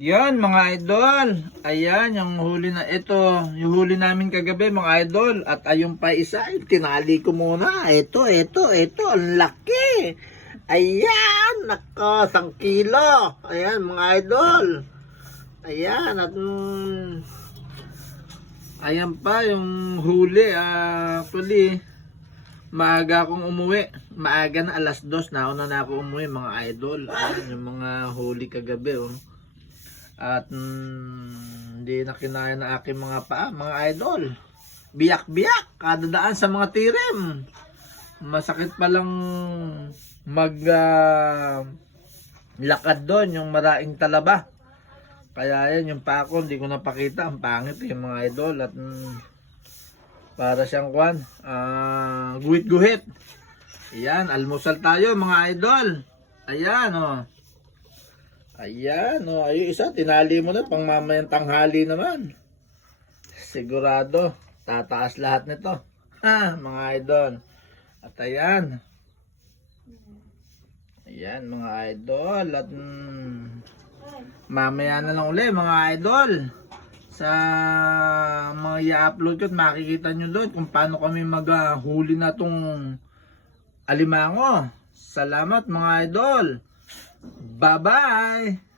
Yan mga idol. Ayan yung huli na ito. Yung huli namin kagabi mga idol. At ayun pa isa. Tinali ko muna. Ito. Ang laki. Ayan. Nako, 1 kilo. Ayan mga idol. Ayan. At ayan pa yung huli. Actually, maaga akong umuwi. Maaga na, 2:00. Nauna na ako umuwi mga idol. Ayan yung mga huli kagabi. Oh. At hindi na kinaya na aking mga paa, mga idol. Biyak-biyak, kadadaan sa mga tirim. Masakit palang lakad doon, yung maraming talaba. Kaya yan, yung paa ko, hindi ko napakita. Ang pangit yung mga idol. At para siyang guhit-guhit. Ayan, almusal tayo mga idol. Ayan, oh. Ayan, oh, ayun isa, tinali mo na, pang mamayang tanghali naman. Sigurado, tataas lahat nito. Ha, mga idol. At ayan. Ayan, mga idol. At mamaya na lang uli, mga idol. Sa mga i-upload ko, makikita nyo doon kung paano kami maghuli na tong alimango. Salamat, mga idol. Bye-bye!